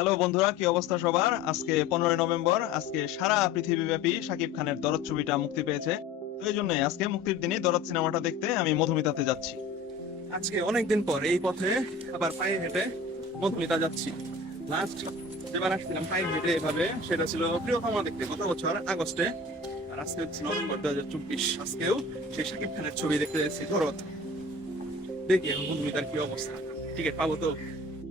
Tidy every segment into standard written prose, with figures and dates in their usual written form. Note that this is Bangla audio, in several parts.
হ্যালো বন্ধুরা, কি অবস্থা সবার? আজকে 15 নভেম্বর। আজকে সারা পৃথিবীব্যাপী শাকিব খানের দরদ ছবিটা মুক্তি পেয়েছে। তো এই জন্যই আজকে মুক্তির দিনই দরদ সিনেমাটা দেখতে আমি মধুমিতাতে যাচ্ছি। আজকে অনেকদিন পর এই পথে আবার পায়ে হেঁটে মধুমিতা যাচ্ছি। লাস্ট যেবার আসছিলাম পায়ে হেঁটে এভাবে, সেটা ছিল প্রিয়তমা দেখতে গত বছর আগস্টে। আর আজকে হচ্ছে নভেম্বর 2024। আজকেও সেই শাকিব খানের ছবি দেখতে যাচ্ছি দরদ। দেখি এখন মধুমিতার কি অবস্থা, টিকিট পাবো তো?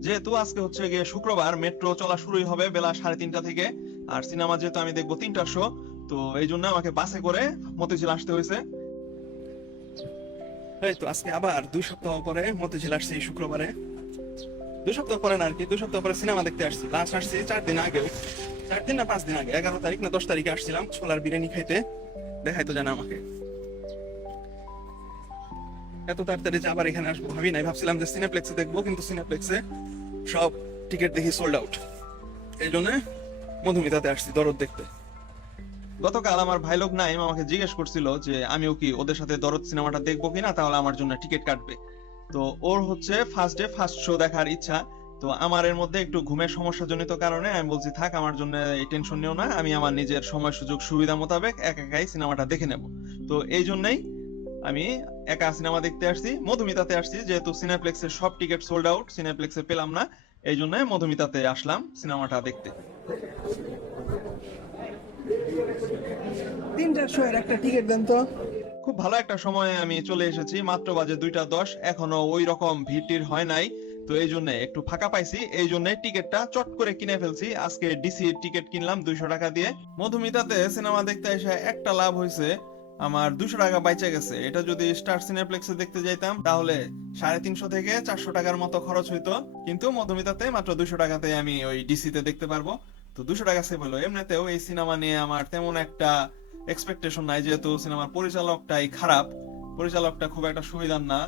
যেহেতু আজকে হচ্ছে গিয়ে শুক্রবার, মেট্রো চলা শুরুই হবে বেলা 3:30 থেকে। আর সিনেমা যেহেতু আমি দেখবো 3টার শো, তো এই জন্য আমাকে বাসে করে মতিঝিল আসতে হয়েছে। এই তো আজকে আবার 2 সপ্তাহ পরে মতিঝিল আসছি এই শুক্রবারে। 2 সপ্তাহ পরে না আর কি, 2 সপ্তাহ পরে সিনেমা দেখতে আসছি। লাস্ট আসছি 4 দিন আগে, 4 দিন না 5 দিন আগে, 11 তারিখ না 10 তারিখে আসছিলাম ছোলার বিরিয়ানি খাইতে। দেখাই তো জানা আমাকে, এত তাড়াতাড়ি যে আবার এখানে আসবো ভাবি নাই। ভাবছিলাম যে সিনেপ্লেক্সে দেখবো, কিন্তু সিনেপ্লেক্সে সব টিকিট দেখি সোল্ড আউট। এই জন্য মধুমিতাতে আসছি দরদ দেখতে। গতকাল আমার ভাই লোক নাইম আমাকে জিজ্ঞেস করছিল যে আমিও কি ওদের সাথে দরদ সিনেমাটা দেখবো কিনা, তাহলে আমার জন্য টিকিট কাটবে। তো ওর হচ্ছে ফার্স্ট ডে ফার্স্ট শো দেখার ইচ্ছা। তো আমার এর মধ্যে একটু ঘুমের সমস্যা জনিত কারণে আমি বলছি থাক, আমার জন্য এই টেনশন নিও না, আমি আমার নিজের সময় সুযোগ সুবিধা মোতাবেক একাই সিনেমাটা দেখে নেব। তো এই জন্যই আমি একা সিনেমা দেখতে আসছি, মধুমিতাতে আসছি। যেহেতু সিনেপ্লেক্সের সব টিকিট সোল্ড আউট, সিনেপ্লেক্সে পেলাম না, এই জন্য মধুমিতাতে আসলাম সিনেমাটা দেখতে। 3টার শো এর একটা টিকিট দেন তো। খুব ভালো একটা সময়ে আমি চলে এসেছি, মাত্র বাজে 2টা 10, এখনো ওই রকম ভিড় টির হয় নাই। তো এই জন্য একটু ফাঁকা পাইছি, এই জন্য টিকিটটা চট করে কিনে ফেলছি। আজকে ডিসি টিকিট কিনলাম 200 টাকা দিয়ে। মধুমিতাতে সিনেমা দেখতে এসে একটা লাভ হয়েছে, আমার 200 টাকা বাইচে গেছে। এটা যদি স্টার সিনেপ্লেক্সে দেখতে যাইতাম তাহলে 350 থেকে 400 টাকার মতো খরচ হইতো, কিন্তু মধুমিতাতে মাত্র 200 টাকাতে আমি ওই ডিসিতে দেখতে পারবো। তো 200 টাকা সেভ হলো। এমনিতেও এই সিনেমা নিয়ে আমার তেমন একটা এক্সপেকটেশন নাই, যেহেতু সিনেমার পরিচালকটাই খারাপ, পরিচালকটা খুব একটা সুবিধার না।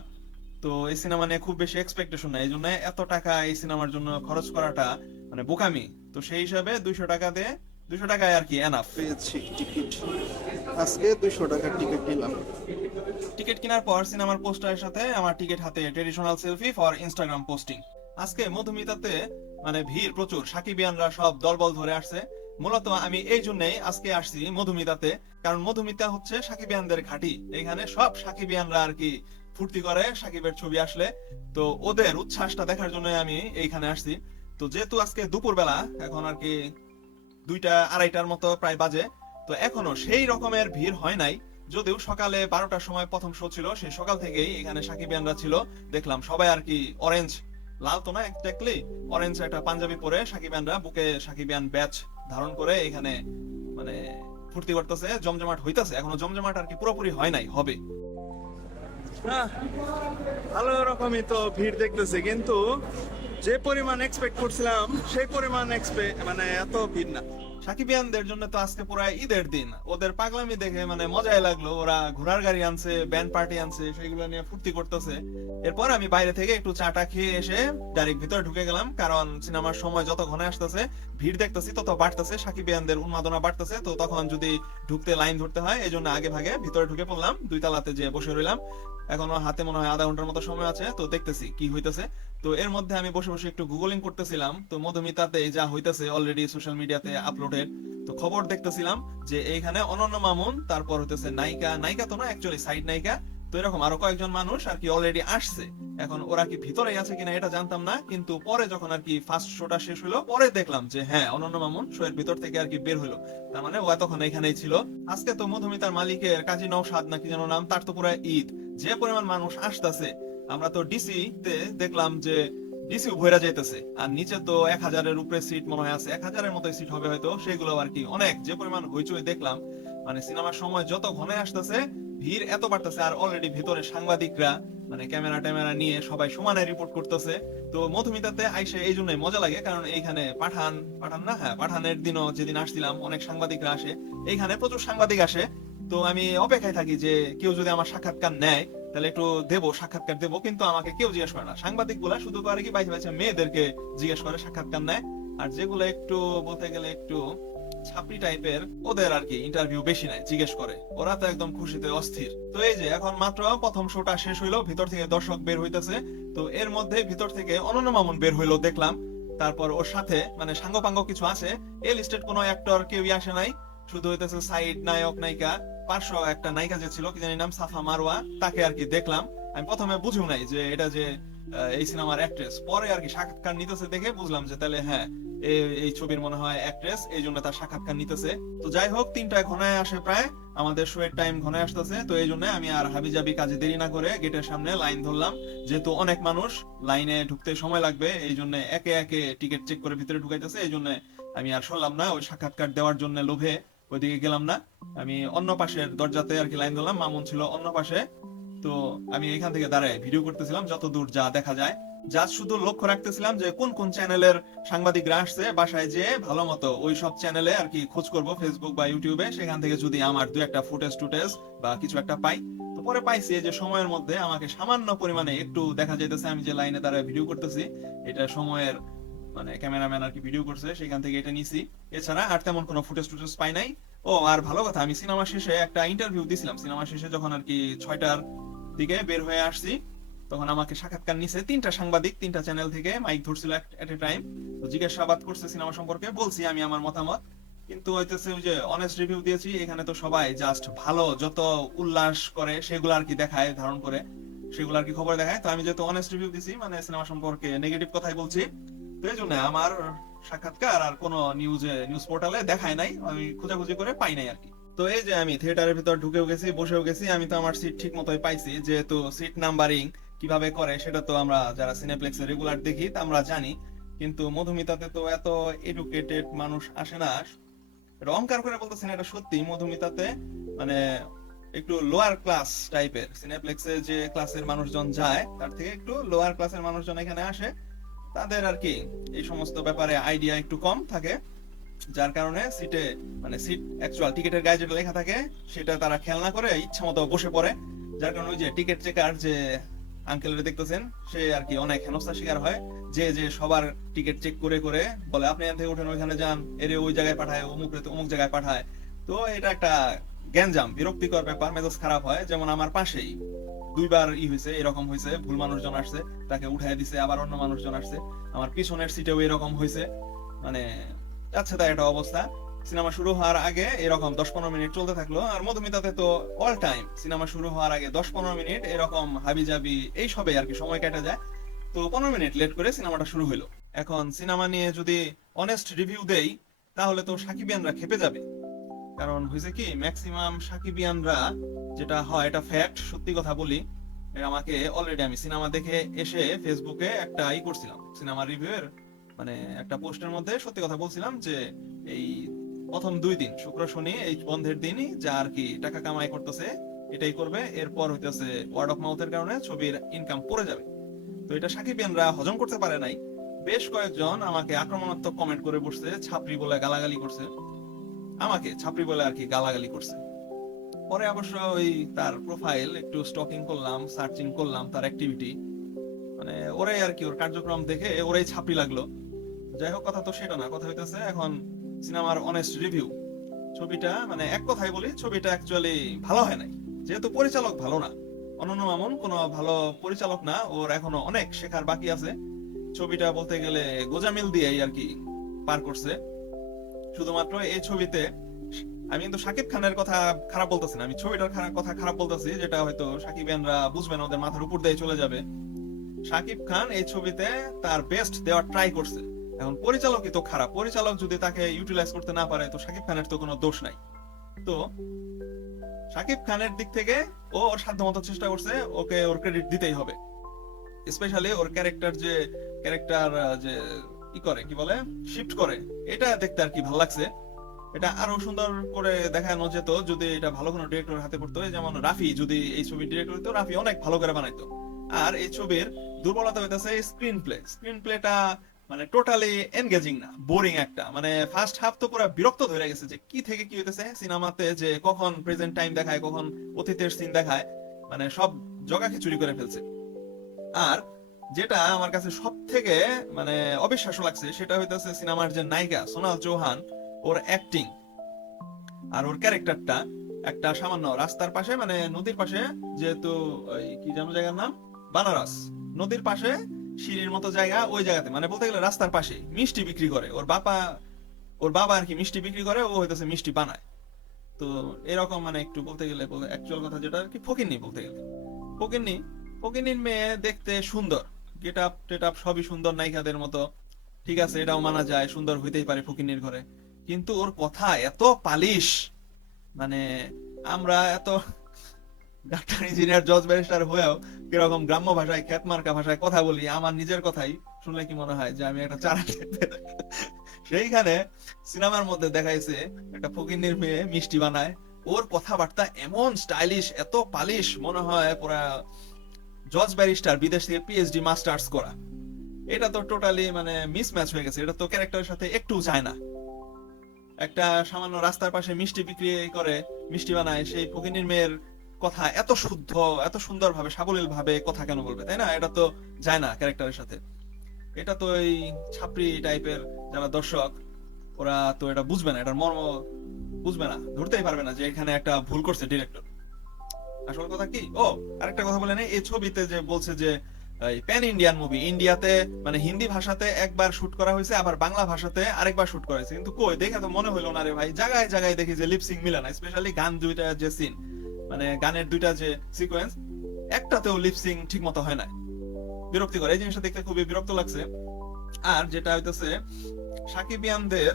তো এই সিনেমা নিয়ে খুব বেশি এক্সপেকটেশন নাই, এই জন্য এত টাকা এই সিনেমার জন্য খরচ করাটা মানে বোকামি। তো সেই হিসাবে 200 টাকা দিয়ে, 200 টাকায় আর কি এনাফ পেয়েছি টিকিট। আজকে 200 টাকার টিকিট নিলাম। টিকিট কেনার পর সিনেমার পোস্টারের সাথে আমার টিকিট হাতে, traditional selfie for Instagram posting. আজকে মধুমিতাতে মানে ভিড় প্রচুর, সাকিবিয়ানরা সব দলবল ধরে আসছে। মূলত আমি এই জন্যই আজকে আসছি মধুমিতাতে, কারণ মধুমিতা হচ্ছে সাকিবিয়ানদের ঘাঁটি। এখানে সব সাকিবিয়ানরা আর কি ফুর্তি করে সাকিবের ছবি আসলে। তো ওদের উচ্ছ্বাসটা দেখার জন্য আমি এইখানে আসছি। তো যেহেতু আজকে দুপুর বেলা, এখন আর কি 2টা 2:30টার মতো প্রায় বাজে, তো এখনো সেই রকমের ভিড় হয় নাই। যদিও সকালে 12টার সময় প্রথম শো ছিল, সেই সকাল থেকেই এখানে সাকিবিয়ানরা ছিল। দেখলাম সবাই আর কি অরেঞ্জ, লাল তো না এক্স্যাক্টলি, অরেঞ্জ একটা পাঞ্জাবি পরে সাকিবিয়ানরা বুকে সাকিবিয়ান ব্যাচ ধারণ করে এখানে মানে ফুর্তি করতেছে, জমজমাট হইতাছে। এখনো জমজমাট আর কি পুরোপুরি হয় নাই, হবে। ভালো রকমই তো ভিড় দেখতেছে, কিন্তু যে পরিমাণ এক্সপেক্ট করছিলাম সেই পরিমাণ মানে এত ভিড় না। সাকিবিয়ানদের জন্য তো আজকে পুরো ঈদের দিন, ওদের পাগলামি দেখে মানে মজাই লাগলো। ওরা ঘোড়ার গাড়ি আনছে, ব্যান্ড পার্টি আনছে, সেগুলো নিয়ে ফুর্তি করতেছে। এরপর আমি বাইরে থেকে একটু চাটা খেয়ে এসে ডাইরেক্ট ভিতরে ঢুকে গেলাম, কারণ সিনেমার সময় যত ঘনে আসতেছে ভিড় দেখতেছি তত বাড়তেছে, সাকিবিয়ানদের উন্মাদনা বাড়তেছে। তো তখন যদি ঢুকতে লাইন ধরতে হয়, এই জন্য আগে ভাগে ভিতরে ঢুকে পড়লাম, 2 তলাতে যে বসে রইলাম। এখনো হাতে মনে হয় আধা ঘন্টার মতো সময় আছে, তো দেখতেছি কি হইতেছে। তো এর মধ্যে আমি বসে বসে একটু গুগলিং করতেছিলাম। তো মধুমিতাতে যা হইতেছে অলরেডি সোশ্যাল মিডিয়াতে আপলোডেড, তো খবর দেখতেছিলাম যে এইখানে অনন্য মামুন, তারপর হইতেছে নায়িকা, নায়িকা তো না অ্যাকচুয়ালি সাইড নায়িকা, তো এরকম আরো কয়েকজন মানুষ আর কি অলরেডি আসছে। এখন ওরা কি ভিতরেই আছে কিনা এটা জানতাম না, কিন্তু পরে যখন আর কি ফার্স্ট শোটা শেষ হলো, পরে দেখলাম যে হ্যাঁ, অনন্য মামুন শো এর ভিতর থেকে আর কি বের হলো। তার মানে ও তখন এখানেই ছিল। আজকে তো মধুমিতার মালিকের কাজী নওশাদ নাকি যেন নাম, তার তো পুরো ঈদ, যে পরিমাণ মানুষ আসতেছে। আমরা তো ডিসি তে দেখলাম যে ডিসিও ভইরা যাইতেছে, আর নিচে তো 1000-এর উপরে সিট মনে হয় আছে, 1000-এর মতো সিট হবে হয়তো, সেগুলো আর কি অনেক, যে পরিমাণ হইচই দেখলাম। মানে সিনেমার সময় যত ঘনে আসতেছে ভিড় এত বাড়তেছে, আর অলরেডি ভিতরে সাংবাদিকরা মানে ক্যামেরা ট্যামেরা নিয়ে সবাই সমানে রিপোর্ট করতেছে। তো মধুমিতাতে আইসে এই জন্যই মজা লাগে, কারণ এইখানে পাঠান পাঠান না, হ্যাঁ পাঠানের দিনও যেদিন আসছিলাম অনেক সাংবাদিকরা আসে, এইখানে প্রচুর সাংবাদিক আসে। তো আমি অপেক্ষায় থাকি যে কেউ যদি আমার সাক্ষাৎকার নেয় তাহলে একটু দেবো, সাক্ষাৎকার দেবো, কিন্তু আমাকে কেউ জিজ্ঞেস করে না। সাংবাদিক গুলা শুধু করে কি বাইছে বাইছে মেয়েদেরকে জিজ্ঞেস করে, সাক্ষাৎকার নেয়। আর যেগুলো একটু বলতে গেলে একটু ছাপড়ি টাইপের, ওদের আর কি ইন্টারভিউ বেশি নাই, জিজ্ঞেস করে। ওরা তো একদম খুশিতে অস্থির। তো এই যে এখন মাত্র প্রথম শোটা শেষ হইলো, ভিতর থেকে দর্শক বের হইতেছে। তো এর মধ্যে ভিতর থেকে অনন্য মামুন বের হইলো দেখলাম। তারপর ওর সাথে মানে সাঙ্গপাঙ্গ কিছু আছে। এ লিস্টেড কোনো অ্যাক্টর কেউই আসে নাই, শুধু হইতেছে সাইড নায়ক নায়িকা, পার্শ্ব একটা নায়িকা যে ছিল কি জানি নাম, সাফা মারওয়া, তাকে আর কি দেখলাম। আমি প্রথমে বুঝিও নাই যে এটা যে এই সিনেমার অ্যাক্ট্রেস, পরে আর কি সাক্ষাৎকার নিতেছে দেখে বুঝলাম যে তাহলে হ্যাঁ এই ছবির মনে হয় অ্যাক্ট্রেস, এই জন্য তার সাক্ষাৎকার নিতেছে। তো যাই হোক, 3টায় ঘনায় আসে প্রায়, আমাদের শো এর টাইম ঘনায় আসতেছে। তো এই জন্য আমি আর হাবিজাবি কাজে দেরি না করে গেটের সামনে লাইন ধরলাম, যেহেতু অনেক মানুষ লাইনে ঢুকতে সময় লাগবে, এই জন্য একে একে টিকিট চেক করে ভিতরে ঢুকাইতেছে। এই জন্য আমি আর শুনলাম না, ওই সাক্ষাৎকার দেওয়ার জন্য লোভে ওইদিকে গেলাম না। আমি অন্য পাশের দরজাতে আর কি লাইন ধরলাম, মামুন ছিল অন্য পাশে। তো আমি এখান থেকে দাঁড়ায় ভিডিও করতেছিলাম যত দূর যা দেখা যায়, যা শুধু লক্ষ্য রাখতেছিলাম যে কোন কোন চ্যানেলের সাংবাদিকরা আসছে, বাসায় যে ভালো মতো ওই সব চ্যানেলে আর কি খোঁজ করব ফেসবুক বা ইউটিউবে, সেখান থেকে যদি আমার দু একটা ফুটেজ টুটেজ বা কিছু একটা পাই। তো পরে পাইছি যে সময়ের মধ্যে আমাকে সামান্য পরিমাণে একটু দেখা যাইতেছে আমি যে লাইনে দাঁড়ায় ভিডিও করতেছি, এটা সময়ের মানে ক্যামেরাম্যান আর কি ভিডিও করছে, সেখান থেকে এটা নিছি। এছাড়া আর তেমন কোনো ফুটেজ টুটেজ পাই নাই। ও আর ভালো কথা, আমি সিনেমা শেষে একটা ইন্টারভিউ দিছিলাম, সিনেমা শেষে যখন আর কি 6টার দিকে বের হয়ে আসছি, তখন আমাকে সাক্ষাৎকার নিছে 3টা সাংবাদিক, 3টা চ্যানেল থেকে মাইক ধরছিল এট এ টাইম। তো জিজ্ঞাসাবাদ করছে সিনেমা সম্পর্কে, বলছি আমি আমার মতামত। কিন্তু হইতেছে ওই যে অনেস্ট রিভিউ দিয়েছি, এখানে তো সবাই জাস্ট ভালো যত উল্লাস করে সেগুলো আর কি দেখায়, ধারণ করে সেগুলো আর কি খবর দেখায়। তো আমি যেহেতু অনেস্ট রিভিউ দিছি, মানে সিনেমা সম্পর্কে নেগেটিভ কথাই বলছি, তো এই জন্য আমার সাক্ষাৎকার আর কোনো নিউজ পোর্টালে দেখায় নাই, আমি খোঁজাখুঁজি করে পাই নাই আর কি। তো এই যে আমি থিয়েটারের ভিতর ঢুকেও গেছি, বসেও গেছি, আমি তো আমার সিট ঠিক মতোই পাইছি, যেহেতু সিট নাম্বারিং কিভাবে করে সেটা তো আমরা যারা সিনেপ্লেক্সে রেগুলার দেখি তা আমরা জানি। কিন্তু মধুমিতাতে তো এত এডুকেটেড মানুষ আসে না। এটা অহংকার করে বলতেছি না, এটা সত্যি। মধুমিতাতে মানে একটু লোয়ার ক্লাস টাইপের, সিনেপ্লেক্সে যে ক্লাসের মানুষজন যায় তার থেকে একটু লোয়ার ক্লাসের মানুষজন এখানে আসে। তাদের আর কি এই সমস্ত ব্যাপারে আইডিয়া একটু কম থাকে, যার কারণে সিটে মানে সিট অ্যাকচুয়াল টিকেটের গায়ে যেটা লেখা থাকে সেটা তারা খেয়াল না করে ইচ্ছা মতো বসে পড়ে। যার কারণে ওই যে টিকেট চেকার যে আঙ্কেলরে দেখতেছেন, সে আর কি অনেক হেনস্থার শিকার হয়। যে সবার টিকিট চেক করে করে বলে আপনি এখান থেকে উঠেন ওইখানে যান, এরে ওই জায়গায় পাঠায়, অমুক রে অমুক জায়গায় পাঠায়। তো এটা একটা গ্যাঞ্জাম, বিরক্তিকর ব্যাপার, মেজাজ খারাপ হয়। যেমন আমার পাশেই 2বার হয়েছে, এরকম হয়েছে, ভুল মানুষজন আসছে তাকে উঠায় দিছে, আবার অন্য মানুষজন আসছে। আমার পিছনের সিটেও এরকম হয়েছে, মানে যাচ্ছে তাই একটা অবস্থা। সিনেমা শুরু হওয়ার আগে এরকম 10-15 মিনিট চলতে থাকলো। আর মধুমিতাতে তো অল টাইম সিনেমা শুরু হওয়ার আগে 10-15 মিনিট এরকম হাবিজাবি এই সবে আর কি সময় কেটে যায়। তো 15 মিনিট লেট করে সিনেমাটা শুরু হলো। এখন সিনেমা নিয়ে যদি অনেস্ট রিভিউ দেই, তাহলে তো সাকিবিয়ানরা খেপে যাবে। কারণ হয়েছে কি, ম্যাক্সিমাম সাকিবিয়ানরা, যেটা হয় এটা ফ্যাক্ট, সত্যি কথা বলি, আমাকে অলরেডি আমি সিনেমা দেখে এসে ফেসবুকে একটা করছিলাম সিনেমা রিভিউয়ের, মানে একটা পোস্টের মধ্যে সত্যি কথা বলছিলাম যে এই প্রথম 2 দিন শুক্র শনি এই বন্ধের দিনই যা আর কি টাকা কামাই করতেছে এটাই করবে, এরপর হইতেছে ওয়ার্ড অফ মাউথের কারণে ছবির ইনকাম পড়ে যাবে। তো এটা সাকিবিয়ানরা হজম করতে পারে নাই। বেশ কয়েকজন আমাকে আক্রমণাত্মক কমেন্ট করে বসছে, ছাপরি বলে গালাগালি করছে, আমাকে ছাপরি বলে আর কি গালাগালি করছে। পরে অবশ্য ওই তার প্রোফাইল একটু স্টকিং করলাম, সার্চিং করলাম তার অ্যাক্টিভিটি, মানে ওরাই আর কি ওর কার্যক্রম দেখে ওরাই ছাপরি লাগলো। যাই হোক, কথা তো সেটা না, কথা হইতেছে এখন সিনেমার অনেস্ট রিভিউ। ছবিটা মানে এক কথায় বলি, ছবিটা অ্যাকচুয়ালি ভালো হয় নাই, যেহেতু পরিচালক ভালো না। অনন্য মামুন কোনো ভালো পরিচালক না, ওর এখনো অনেক শেখার বাকি আছে। ছবিটা বলতে গেলে গোজামিল দিয়েই আর কি পার করছে। শুধুমাত্র এই ছবিতে আমি কিন্তু শাকিব খানের কথা খারাপ বলতেছি না, আমি ছবিটার কথা খারাপ বলতেছি, যেটা হয়তো সাকিবিয়ানরা বুঝবে না, ওদের মাথার উপর দিয়ে চলে যাবে। শাকিব খান এই ছবিতে তার বেস্ট দেওয়ার ট্রাই করছে। এখন পরিচালকই তো খারাপ, পরিচালক যদি তাকে ইউটিলাইজ করতে না পারে, তো শাকিব খানের তো কোনো দোষ নাই। তো শাকিব খানের দিক থেকে ও ওর সাধ্যমতো চেষ্টা করছে, ওকে ওর ক্রেডিট দিতেই হবে। স্পেশালি ওর ক্যারেক্টার যে করে কি বলে শিফট করে, এটা দেখতে আর কি ভালো লাগছে। এটা আরো সুন্দর করে দেখানো যেত যদি এটা ভালো কোনো ডিরেক্টরের হাতে পড়তো। যেমন রাফি যদি এই ছবির ডিরেক্টর হতো, রাফি অনেক ভালো করে বানাইতো। আর এই ছবির দুর্বলতা হইতেছে স্ক্রিন প্লেটা মানে টোটালি এনগেজিং না, বোরিং একটা, মানে ফার্স্ট হাফ তো পুরো বিরক্ত ধরে গেছে যে কি থেকে কি হইতেছে সিনেমাতে, যে কখন প্রেজেন্ট টাইম দেখায়, কখন অতীতের সিন দেখায়, মানে সব জগা খিচুড়ি করে ফেলছে। আর যেটা আমার কাছে সব থেকে মানে অবিশ্বাস্য লাগছে সেটা হইতেছে সিনেমার যে নায়িকা সোনাল চৌহান, ওর অ্যাক্টিং আর ওর ক্যারেক্টারটা। একটা সামান্য রাস্তার পাশে, মানে নদীর পাশে, যেহেতু ওই কি যেন জায়গার নাম, বানারস, নদীর পাশে সিঁড়ির মতো জায়গা, ওই জায়গাতে মানে বলতে গেলে রাস্তার পাশে মিষ্টি বিক্রি করে ওর বাবা আর কি মিষ্টি বিক্রি করে, ও হইতেছে মিষ্টি বানায়। তো এরকম মানে একটু বলতে গেলে অ্যাকচুয়াল কথা যেটা আর কি ফকিন্নি বলতে গেলে, ফকিন্নি ফকিন্নির মেয়ে দেখতে সুন্দর, গেট আপ টেট আপ সবই সুন্দর নায়িকাদের মতো, ঠিক আছে এটাও মানা যায়, সুন্দর হইতেই পারে ফকিন্নির ঘরে। কিন্তু ওর কথা এত পালিশ, মানে আমরা এত ডাক্তার ইঞ্জিনিয়ার জজ ব্যারিস্টার হয়েও কিরকম গ্রাম্য ভাষায় খ্যাতমার্কা ভাষায় কথা বলি, আমার নিজের কথাই শুনলে কি মনে হয় যে আমি একটা চারা খেতে। সেইখানে সিনেমার মধ্যে দেখাইছে একটা ফকিন্নির মেয়ে মিষ্টি বানায়, ওর কথাবার্তা এমন স্টাইলিশ, এত পালিশ, মনে হয় পুরা জজ ব্যারিস্টার, বিদেশ থেকে পিএইচডি মাস্টার্স করা। এটা তো টোটালি মানে মিসম্যাচ হয়ে গেছে, এটা তো ক্যারেক্টারের সাথে একটু যায় না। একটা সামান্য রাস্তার পাশে মিষ্টি বিক্রি করে, মিষ্টি বানায়, সেই ফকিন্নির মেয়ের কথা এত শুদ্ধ, এত সুন্দর ভাবে সাবলীল ভাবে কথা কেন বলবে, তাই না? এটা তো যায় না ক্যারেক্টারের সাথে। এটা তো এই ছাপরি টাইপের যারা দর্শক, ওরা তো এটা বুঝবে না, এটার মর্ম বুঝবে না, ধরতেই পারবে না যে এখানে একটা ভুল করছে ডিরেক্টর। আসল কথা কি, ও আরেকটা কথা বলে নেই, এই ছবিতে যে বলছে যে প্যান ইন্ডিয়ান মুভি, ইন্ডিয়াতে মানে হিন্দি ভাষাতে একবার শুট করা হয়েছে, আবার বাংলা ভাষাতে আরেকবার শুট করা হয়েছে, কিন্তু কই দেখে তো মনে হইলো না রে ভাই, জায়গায় জায়গায় দেখি যে লিপসিং মিলে না, স্পেশালি গান দুইটা যে সিন, মানে গানের দুইটা যে সিকোয়েন্স, একটাতেও লিপসিং ঠিক মতো হয় না, বিরক্তিকর। এই জিনিসটা দেখতে খুবই বিরক্ত লাগছে। আর যেটা হইতেছে সাকিবিয়ানদের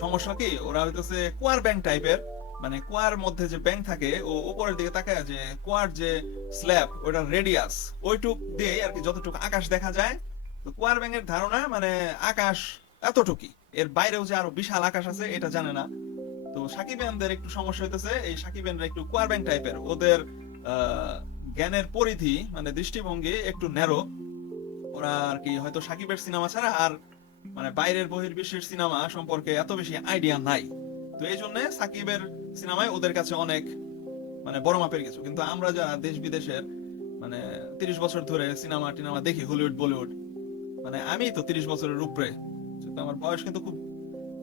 সমস্যা কি, ওরা হইতেছে কোয়ার ব্যাংক টাইপের, মানে কুয়ার মধ্যে যে ব্যাংক থাকে, ও উপরের দিকে তাকায় যে কুয়ার যে স্ল্যাব, ওটা রেডিয়াস ওইটুক দিয়ে আর কি যতটুকু আকাশ দেখা যায়। তো কুয়ার ব্যাংকের ধারণা মানে আকাশ এতটুকুই, এর বাইরেও যে আরো বিশাল আকাশ আছে এটা জানে না। তো সাকিবিয়ানদের একটু সমস্যা হইতেছে, এই সাকিবিয়ানরা একটু কুয়ার ব্যাংক টাইপের, ওদের জ্ঞানের পরিধি মানে দৃষ্টিভঙ্গি একটু ন্যারো। ওরা আর কি হয়তো সাকিবের সিনেমা ছাড়া আর মানে বাইরের বহির্বিশ্বের সিনেমা সম্পর্কে এত বেশি আইডিয়া নাই। তো এই জন্য সাকিবের সিনেমায় ওদের কাছে অনেক মানে বড় মাপের কিছু। কিন্তু আমরা যারা দেশ বিদেশের মানে 30 বছর ধরে সিনেমা টিনেমা দেখি, হলিউড বলিউড, মানে আমি তো 30 বছরের উপরে, কিন্তু আমার বয়স কিন্তু খুব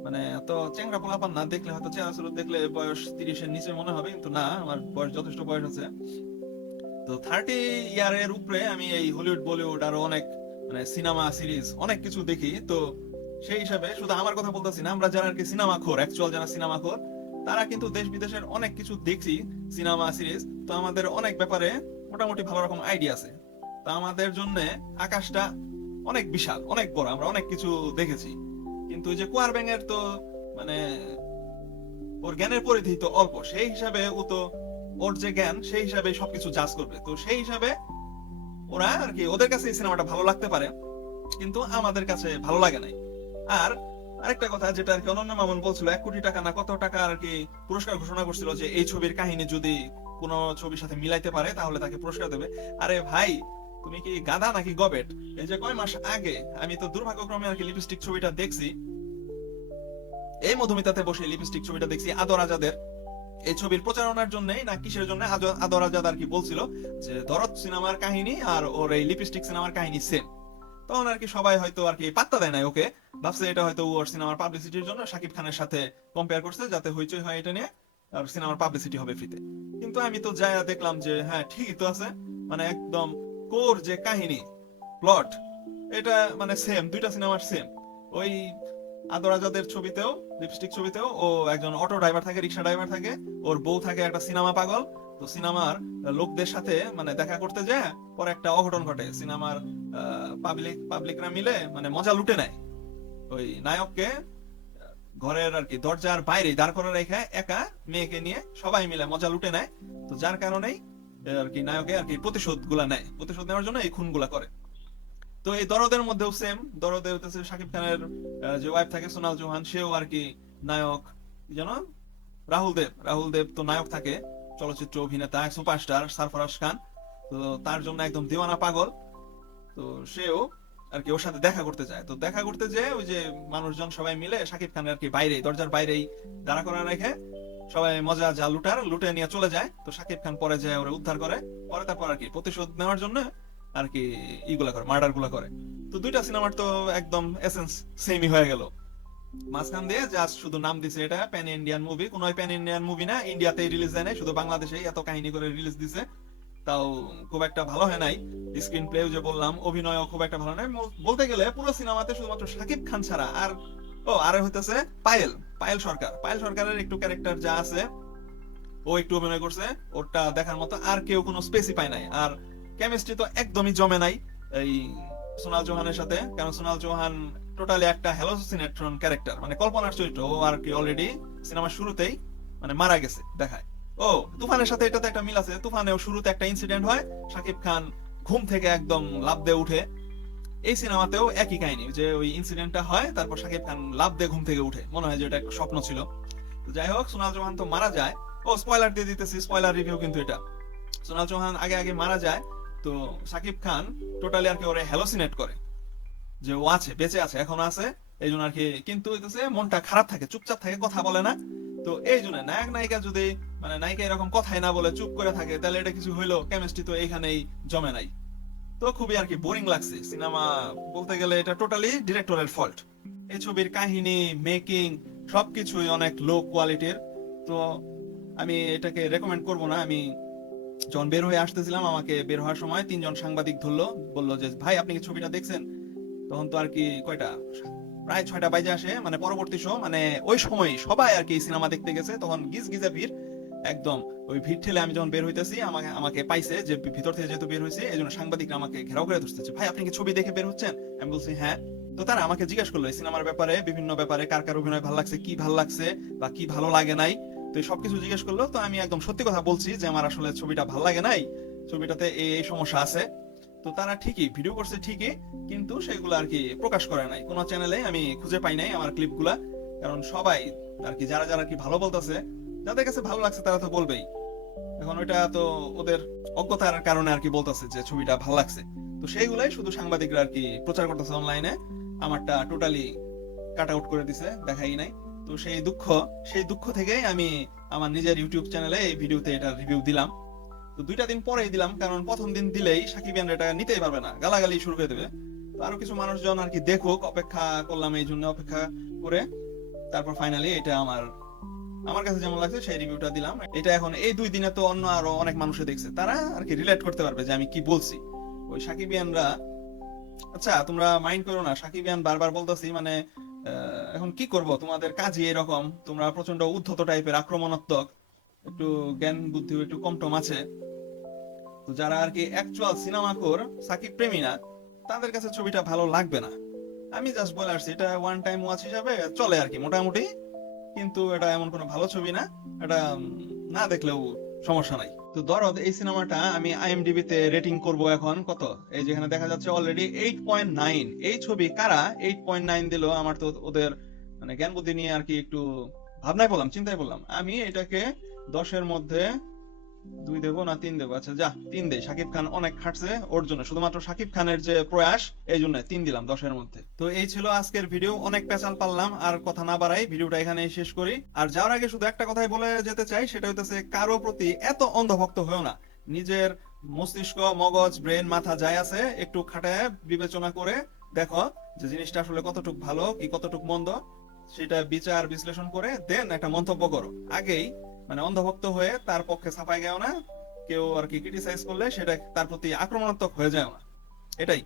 মানে এত চেংড়া পোলাপান না, দেখলে হয়তো চেহারা সুরত দেখলে বয়স 30-এর নিচে মনে হবে, কিন্তু না, আমার বয়স যথেষ্ট বয়স আছে। তো 30 ইয়ারের উপরে আমি এই হলিউড বলিউড আরো অনেক মানে সিনেমা সিরিজ অনেক কিছু দেখি। তো সেই হিসাবে শুধু আমার কথা বলতেছি না, আমরা যারা আর কি সিনেমা খোর, অ্যাকচুয়াল যারা সিনেমা খোর, তারা কিন্তু দেশ বিদেশের অনেক কিছু দেখছি সিনেমা সিরিজ। তো আমাদের অনেক ব্যাপারে মোটামুটি ভালো রকম আইডিয়া আছে। তো আমাদের জন্য আকাশটা অনেক বিশাল, অনেক বড়, আমরা অনেক কিছু দেখেছি। কিন্তু ওই যে কুয়ার ব্যাঙের তো মানে ওর জ্ঞানের পরিধি তো অল্প, সেই হিসাবে ও তো ওর যে জ্ঞান সেই হিসাবে সবকিছু জাজ করবে। তো সেই হিসাবে ওরা আর কি, ওদের কাছে এই সিনেমাটা ভালো লাগতে পারে, কিন্তু আমাদের কাছে ভালো লাগে নাই। আর আরেকটা কথা যেটা আর কি অনন্য মামুন বলছিল, 1 কোটি টাকা না কত টাকা আর কি পুরস্কার ঘোষণা করছিল যে এই ছবির কাহিনী যদি কোন ছবির সাথে মিলাইতে পারে তাহলে তাকে পুরস্কার দেবে। আরে ভাই, তুমি কি গাধা নাকি গবেট? এই যে কয় মাস আগে আমি তো দুর্ভাগ্যক্রমে আর কি লিপস্টিক ছবিটা দেখছি, এই মধুমিতাতে বসে লিপস্টিক ছবিটা দেখছি আদর আজাদের। এই ছবির প্রচারণার জন্য না কিসের জন্য আদর আজাদ আর কি বলছিল যে দরদ সিনেমার কাহিনী আর ওর এই লিপস্টিক সিনেমার কাহিনী সেম। তখন আর কি সবাই হয়তো আর কি পাত্তা দেয় না ওকে, ভাবছে এটা হয়তো ওর সিনেমার পাবলিসিটির জন্য শাকিব খানের সাথে কম্পেয়ার করছে যাতে হইচই হয় এটা নিয়ে, আর সিনেমার পাবলিসিটি হবে ফ্রিতে। কিন্তু আমি তো যাই দেখলাম যে হ্যাঁ ঠিকই তো আছে, মানে একদম কোর যে কাহিনী প্লট, এটা মানে সেম, দুইটা সিনেমার সেম। ওই আদর আজাদের ছবিতেও লিপস্টিক ছবিতেও ও একজন অটো ড্রাইভার থাকে, রিক্সা ড্রাইভার থাকে, ওর বউ থাকে একটা সিনেমা পাগল। তো সিনেমার লোকদের সাথে মানে দেখা করতে যায়, পরে একটা অঘটন ঘটে, সিনেমার পাবলিকরা মিলে মানে মজা লুটে নেয় ওই নায়ককে, ঘরের আর কি দরজার বাইরে দাঁড় করে রেখে একা মেয়েকে নিয়ে সবাই মিলে মজা লুটে নেয়। তো যার কারণেই আর কি নায়কে আর কি প্রতিশোধ গুলা নেয়, প্রতিশোধ নেওয়ার জন্য এই খুনগুলা করে। তো এই দরদের মধ্যেও সেম, দরদে হইতেছে শাকিব খানের যে ওয়াইফ থাকে সোনাল চৌহান, সেও আর কি নায়ক, কি যেন রাহুল দেব তো নায়ক থাকে, চলচ্চিত্র অভিনেতা সুপারস্টার সারফরাজ খান। তো তার জন্য একদম দিওয়ানা পাগল। তো সেও আর কি ওর সাথে দেখা করতে যায়। তো দেখা করতে যেয়ে ওই যে মানুষজন সবাই মিলে শাকিব খানের আর কি বাইরেই দরজার বাইরেই দাঁড়া করা রেখে সবাই মজা যা লুটে নিয়ে চলে যায়। তো শাকিব খান পরে যায় ওরা উদ্ধার করে, পরে তারপর আর কি প্রতিশোধ নেওয়ার জন্য আর কি ইগুলা করে, মার্ডার গুলা করে। তো দুইটা সিনেমার তো একদম এসেন্স সেমই হয়ে গেল। মাঝখান দিয়ে জাস্ট শুধু নাম দিছে এটা প্যান ইন্ডিয়ান মুভি, কোন প্যান ইন্ডিয়ান মুভি না, ইন্ডিয়াতে রিলিজ দেয় নাই, শুধু বাংলাদেশেই এত কাহিনী করে রিলিজ দিছে। তাও খুব একটা ভালো হয় নাই। স্ক্রিন প্লেও যে বললাম, অভিনয়ও খুব একটা ভালো নয়। বলতে গেলে পুরো সিনেমাতে শুধুমাত্র শাকিব খান ছাড়া আর হইতেছে পায়েল পায়েল সরকার। পায়েল সরকারের একটু ক্যারেক্টার যা আছে, ও একটু অভিনয় করছে, ওটা দেখার মতো। আর কেউ কোনো স্পেসই পায় নাই। আর কেমিস্ট্রি তো একদমই জমে নাই এই সোনাল চৌহানের সাথে, কারণ সোনাল চৌহান টোটালি একটা হ্যালোসিনেট্রন ক্যারেক্টার, মানে কল্পনার চরিত্র। ও আর কি অলরেডি সিনেমার শুরুতেই মানে মারা গেছে দেখায়। ও তুফানের সাথে এটাতে একটা মিল আছে। তুফানেও শুরুতে একটা ইনসিডেন্ট হয়, শাকিব খান ঘুম থেকে একদম লাফ দিয়ে উঠে। এই সিনেমাতেও একই কাহিনী, যে ওই ইনসিডেন্টটা হয়, তারপর শাকিব খান লাফ দিয়ে ঘুম থেকে উঠে, মনে হয় যে এটা একটা স্বপ্ন ছিল। তো যাই হোক, সোনাল চৌহান তো মারা যায়। ও স্পয়লার দিয়ে দিতেছি, স্পয়লার রিভিউ কিন্তু এটা। সোনাল চৌহান আগে আগে মারা যায়। তো শাকিব খান টোটালি আর কি ওরে হ্যালোসিনেট করে যে ও আছে, বেঁচে আছে, এখন আছে। এই জন্য আর কি, কিন্তু হইতেছে মনটা খারাপ থাকে, চুপচাপ থাকে, কথা বলে না। তো এই জন্য নায়ক নায়িকা যদি মানে নায়িকা এরকম কথাই না বলে চুপ করে থাকে, তাহলে এটা কিছু হইলো, কেমিস্ট্রি তো এইখানেই জমে নাই। তো খুবই আর কি বোরিং লাগছে সিনেমা। বলতে গেলে এটা টোটালি ডিরেক্টরের ফল্ট। এই ছবির কাহিনী, মেকিং সবকিছুই অনেক লো কোয়ালিটির। তো আমি এটাকে রেকমেন্ড করব না। আমি যখন বের হয়ে আসতেছিলাম, আমাকে বের হওয়ার সময় 3জন সাংবাদিক ধরলো, বললো যে ভাই আপনি কি ছবিটা দেখছেন? তখন তো আর কি কয়টা, প্রায় 6টা বাজে আসে, মানে পরবর্তী শো, মানে ওই সময় সবাই আর কি সিনেমা দেখতে গেছে, তখন গিজ গিজা ভিড় একদম। ওই ভিড় ঠেলে আমি যখন বের হইতেছি, আমাকে আমাকে পাইছে যে ভিতর থেকে যেহেতু বের হয়েছে, এই জন্য সাংবাদিকরা আমাকে ঘেরাও করে ধরতেছে, ভাই আপনি কি ছবি দেখে বের হচ্ছেন? আমি বলছি হ্যাঁ। তো তারা আমাকে জিজ্ঞাসা করলো এই সিনেমার ব্যাপারে, বিভিন্ন ব্যাপারে, কার কার অভিনয় ভালো লাগছে, কি ভালো লাগছে বা কি ভালো লাগে নাই। তো এই সবকিছু জিজ্ঞেস করলো। তো আমি একদম সত্যি কথা বলছি যে আমার আসলে ছবিটা ভালো লাগে নাই, ছবিটাতে এই সমস্যা আছে। তো তারা ঠিকই ভিডিও করছে ঠিকই, কিন্তু সেগুলো আর কি প্রকাশ করে নাই কোনো চ্যানেলে। আমি খুঁজে পাই নাই আমার ক্লিপগুলা। কারণ সবাই আর কি, যারা যারা কি ভালো বলতেছে, যাদের কাছে ভালো লাগছে তারা তো বলবেই। এখন ওইটা তো ওদের অজ্ঞতার কারণে আর কি বলতেছে যে ছবিটা ভালো লাগছে। তো সেইগুলাই শুধু সাংবাদিকরা আর কি প্রচার করতেছে অনলাইনে। আমারটা টোটালি কাট আউট করে দিছে, দেখাই নাই। তো সেই দুঃখ থেকেই আমি আমার নিজের ইউটিউব চ্যানেলে এই ভিডিওতে এটা রিভিউ দিলাম। তো 2টা দিন পরেই দিলাম, কারণ প্রথম দিন দিলেই সাকিবিয়ান এটা নিতেই পারবে না, গালাগালি শুরু করে দেবে। তো আরো কিছু মানুষজন আর কি দেখুক, অপেক্ষা করলাম, এই জন্য অপেক্ষা করে তারপর ফাইনালি এটা আমার আমার কাছে যেমন লাগছে সেই রিভিউটা দিলাম। এটা এখন এই 2 দিনে তো অন্য আরো অনেক মানুষে দেখছে, তারা আর কি রিলেট করতে পারবে যে আমি কি বলছি। ওই সাকিবিয়ানরা, আচ্ছা তোমরা মাইন্ড করো না, সাকিবিয়ান বারবার বলতেছি, মানে এখন কি করব, তোমাদের কাজই এরকম, তোমরা প্রচন্ড উদ্ধত টাইপের, আক্রমণাত্মক, একটু জ্ঞান বুদ্ধি একটু কম টম আছে। তো যারা আর কি অ্যাকচুয়াল সিনেমাখোর, সাকিব প্রেমী না, তাদের কাছে ছবিটা ভালো লাগবে না। আমি জাস্ট বলে আসছি, এটা ওয়ান টাইম ওয়াচ হিসাবে চলে আর কি মোটামুটি। কিন্তু এটা এমন কোনো ভালো ছবি না, এটা না দেখলেও সমস্যা নাই। তো দরদ এই সিনেমাটা আমি আইএমডিবি তে রেটিং করব এখন কত, এই যেখানে দেখা যাচ্ছে অলরেডি 8.9। এই ছবি কারা 8.9 দিল, আমার তো ওদের মানে জ্ঞান বুদ্ধি নিয়ে আর কি একটু ভাবনায় বললাম, চিন্তায় বললাম। আমি এটাকে 10-এর মধ্যে 2 দেবো না 3 দেবো? আচ্ছা যা 3 দেই। শাকিব খান অনেক খাটছে ওর জন্য, শুধুমাত্র শাকিব খানের যে প্রয়াস, এই জন্য 3 দিলাম 10-এর মধ্যে। তো এই ছিল আজকের ভিডিও, অনেক পেঁচাল পারলাম, আর কথা না বাড়াই ভিডিওটা এখানেই শেষ করি। আর যাওয়ার আগে শুধু একটা কথাই বলে যেতে চাই, সেটা হইতেছে কারো প্রতি এত অন্ধভক্ত হয়েও না। নিজের মস্তিষ্ক, মগজ, ব্রেন, মাথা যাই আছে একটু খাটায় বিবেচনা করে দেখো যে জিনিসটা আসলে কতটুকু ভালো কি কতটুকু মন্দ, সেটা বিচার বিশ্লেষণ করে দেন একটা মন্তব্য করো। আগেই মানে অন্ধভক্ত হয়ে তার পক্ষে ছাপায় গেও না, কেউ আর কি ক্রিটিসাইজ করলে সেটা তার প্রতি আক্রমণাত্মক হয়ে যায় না। এটাই।